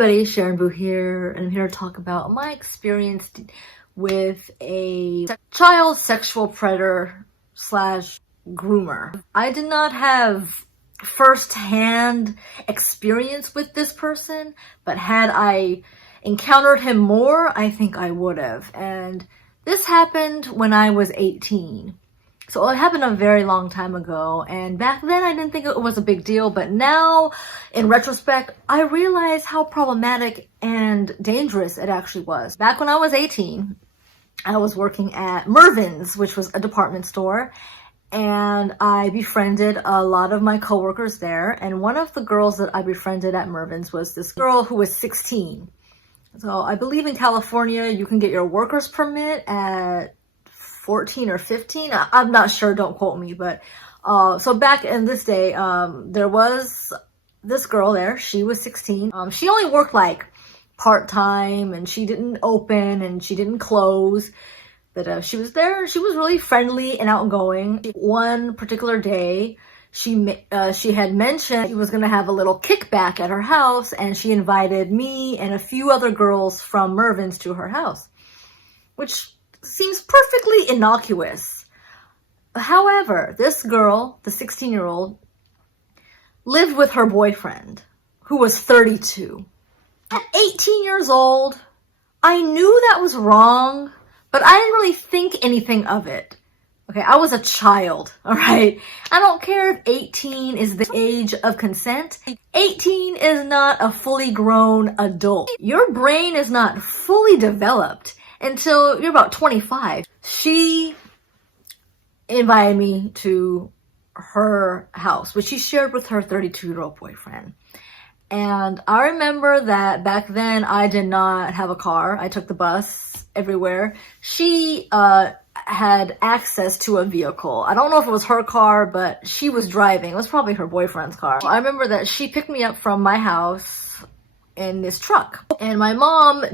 everybody, Sharon Boo here, and I'm here to talk about my experience with a child sexual predator slash groomer. I did not have first-hand experience with this person, but had I encountered him more, I think I would have. And this happened when I was 18. So it happened a very long time ago, and back then I didn't think it was a big deal, but now, in retrospect, I realize how problematic and dangerous it actually was. Back when I was 18, I was working at Mervyn's, which was a department store, and I befriended a lot of my coworkers there, and one of the girls that I befriended at Mervyn's was this girl who was 16. So I believe in California, you can get your worker's permit at 14 or 15. I'm not sure, don't quote me, but so back in this day, there was this girl there. She was 16. She only worked like part-time, and she didn't open and she didn't close, but she was there. She was really friendly and outgoing. One particular day, she had mentioned she was going to have a little kickback at her house, and she invited me and a few other girls from Mervyn's to her house, which seems perfectly innocuous. However, this girl, the 16-year-old, lived with her boyfriend, who was 32. At 18 years old, I knew that was wrong, but I didn't really think anything of it. Okay, I was a child, all right? I don't care if 18 is the age of consent. 18 is not a fully grown adult. Your brain is not fully developed until you're about 25. She invited me to her house, which she shared with her 32-year-old boyfriend. And I remember that back then I did not have a car. I took the bus everywhere. She had access to a vehicle. I don't know if it was her car, but she was driving. It was probably her boyfriend's car. I remember that she picked me up from my house in this truck. And my mom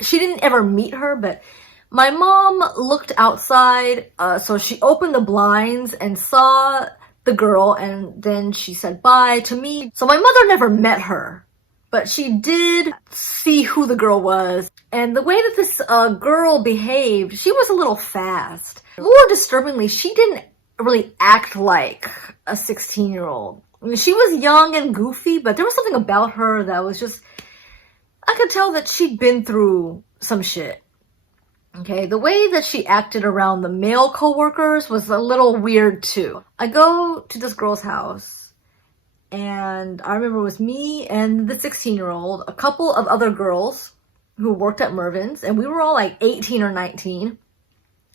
she didn't ever meet her, but my mom looked outside, so she opened the blinds and saw the girl, and then she said bye to me. So my mother never met her, but she did see who the girl was. And the way that this girl behaved, she was a little fast. More disturbingly, she didn't really act like a 16-year-old. I mean, she was young and goofy, but there was something about her that was just, I could tell that she'd been through some shit. Okay, the way that she acted around the male coworkers was a little weird too. I go to this girl's house, and I remember it was me and the 16-year-old, a couple of other girls who worked at Mervyn's, and we were all like 18 or 19.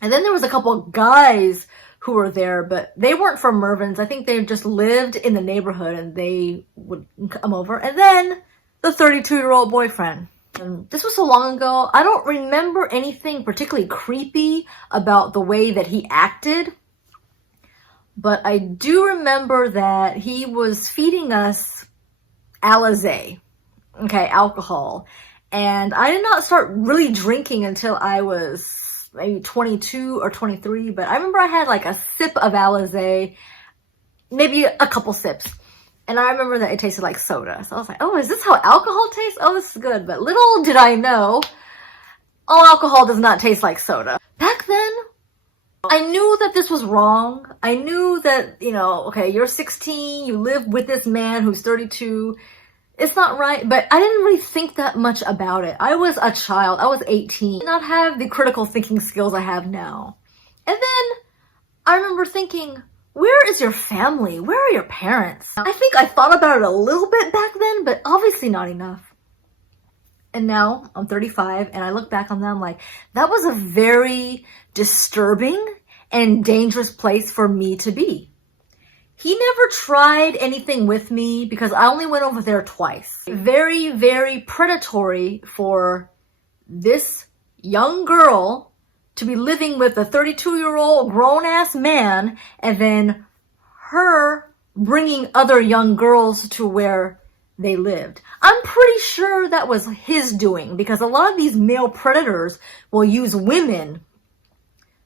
And then there was a couple of guys who were there, but they weren't from Mervyn's. I think they just lived in the neighborhood, and they would come over. And then the 32-year-old boyfriend. And this was so long ago, I don't remember anything particularly creepy about the way that he acted. But I do remember that he was feeding us Alizé, okay, alcohol. And I did not start really drinking until I was maybe 22 or 23. But I remember I had like a sip of Alizé, maybe a couple sips. And I remember that it tasted like soda. So I was like, oh, is this how alcohol tastes? Oh, this is good. But little did I know, all alcohol does not taste like soda. Back then, I knew that this was wrong. I knew that, okay, you're 16, you live with this man who's 32. It's not right, but I didn't really think that much about it. I was a child. I was 18. I did not have the critical thinking skills I have now. And then I remember thinking, where is your family? Where are your parents? I think I thought about it a little bit back then, but obviously not enough. And now I'm 35, and I look back on them like, that was a very disturbing and dangerous place for me to be. He never tried anything with me because I only went over there twice. Very, very predatory for this young girl to be living with a 32-year-old grown-ass man, and then her bringing other young girls to where they lived. I'm pretty sure that was his doing, because a lot of these male predators will use women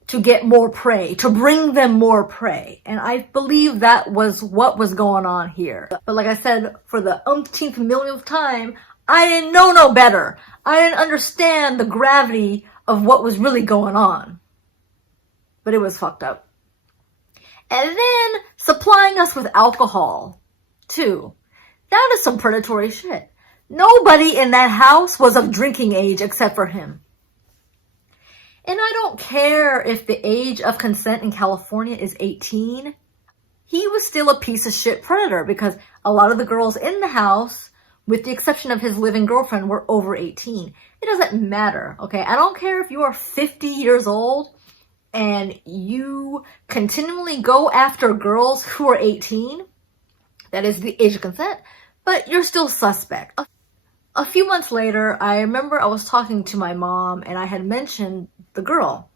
to get more prey, to bring them more prey. And I believe that was what was going on here. But like I said, for the umpteenth millionth time, I didn't know no better. I didn't understand the gravity of what was really going on. But it was fucked up. And then supplying us with alcohol, too. That is some predatory shit. Nobody in that house was of drinking age except for him. And I don't care if the age of consent in California is 18. He was still a piece of shit predator because a lot of the girls in the house, with the exception of his living girlfriend, were over 18. It doesn't matter, okay? I don't care if you are 50 years old and you continually go after girls who are 18. That is the age of consent, but you're still suspect. A few months later, I remember I was talking to my mom and I had mentioned the girl.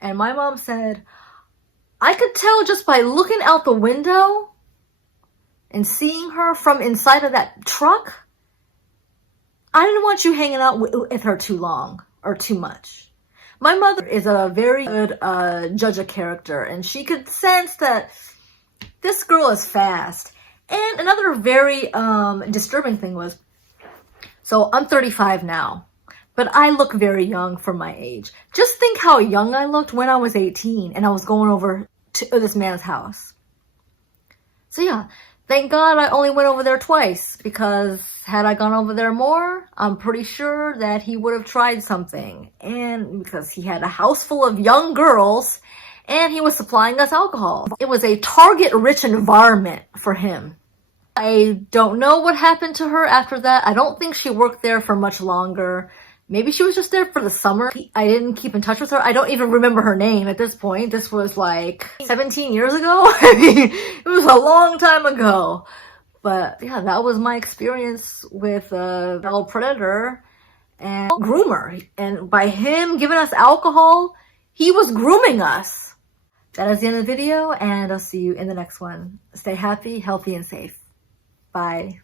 And my mom said, I could tell just by looking out the window and seeing her from inside of that truck, I didn't want you hanging out with her too long or too much. My mother is a very good judge of character, and she could sense that this girl is fast. And another very disturbing thing was, so I'm 35 now, but I look very young for my age. Just think how young I looked when I was 18 and I was going over to this man's house. So yeah, thank God I only went over there twice, because had I gone over there more, I'm pretty sure that he would have tried something. And because he had a house full of young girls and he was supplying us alcohol. It was a target-rich environment for him. I don't know what happened to her after that. I don't think she worked there for much longer. Maybe she was just there for the summer. I didn't keep in touch with her. I don't even remember her name at this point. This was like 17 years ago. I mean, it was a long time ago. But yeah, that was my experience with a fellow predator and groomer. And by him giving us alcohol, he was grooming us. That is the end of the video, and I'll see you in the next one. Stay happy, healthy, and safe. Bye.